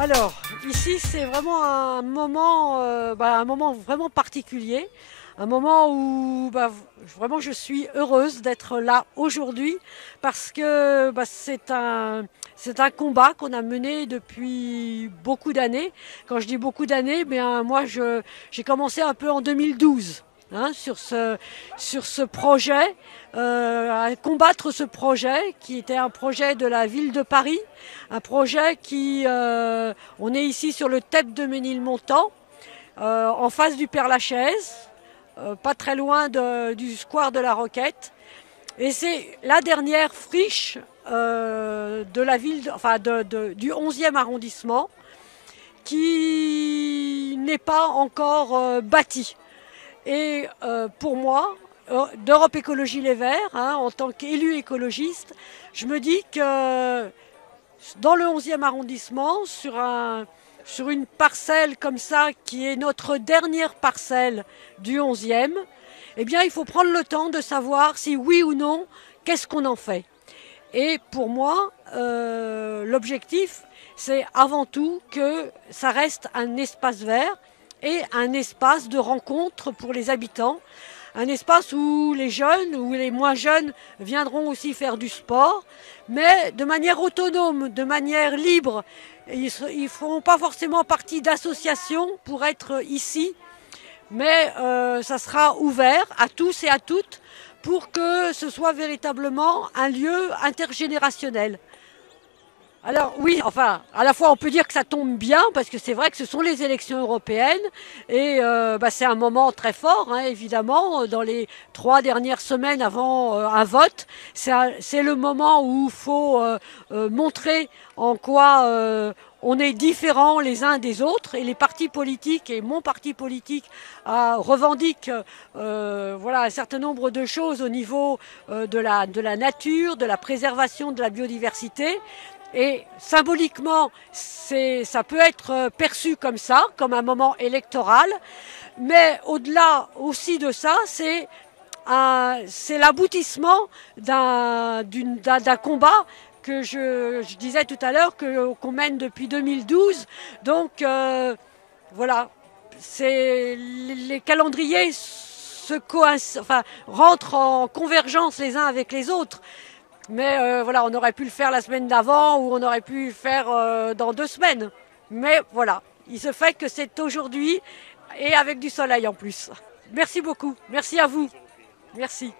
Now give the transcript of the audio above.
Alors, ici, c'est vraiment un moment vraiment particulier, un moment où vraiment je suis heureuse d'être là aujourd'hui parce que c'est un combat qu'on a mené depuis beaucoup d'années. Quand je dis beaucoup d'années, j'ai commencé un peu en 2012. Sur ce projet, à combattre ce projet qui était un projet de la ville de Paris, un projet on est ici sur le TEP de Ménilmontant, en face du Père-Lachaise, pas très loin du square de la Roquette. Et c'est la dernière friche de la ville, du 11e arrondissement qui n'est pas encore bâtie. Et pour moi, d'Europe Écologie Les Verts, en tant qu'élu écologiste, je me dis que dans le 11e arrondissement, sur une parcelle comme ça, qui est notre dernière parcelle du 11e, eh bien, il faut prendre le temps de savoir si oui ou non, qu'est-ce qu'on en fait. Et pour moi, l'objectif, c'est avant tout que ça reste un espace vert et un espace de rencontre pour les habitants, un espace où les jeunes ou les moins jeunes viendront aussi faire du sport, mais de manière autonome, de manière libre. Ils ne feront pas forcément partie d'associations pour être ici, mais ça sera ouvert à tous et à toutes pour que ce soit véritablement un lieu intergénérationnel. Alors oui, enfin, à la fois on peut dire que ça tombe bien parce que c'est vrai que ce sont les élections européennes et c'est un moment très fort, évidemment, dans les 3 dernières semaines avant un vote. C'est le moment où il faut montrer en quoi on est différents les uns des autres et les partis politiques et mon parti politique revendique voilà, un certain nombre de choses au niveau de la nature, de la préservation de la biodiversité. Et symboliquement, ça peut être perçu comme ça, comme un moment électoral. Mais au-delà aussi de ça, c'est l'aboutissement d'un combat que je disais tout à l'heure qu'on mène depuis 2012. Donc voilà, les calendriers rentrent en convergence les uns avec les autres. Mais voilà, on aurait pu le faire la semaine d'avant ou on aurait pu le faire dans 2 semaines. Mais voilà, il se fait que c'est aujourd'hui et avec du soleil en plus. Merci beaucoup. Merci à vous. Merci.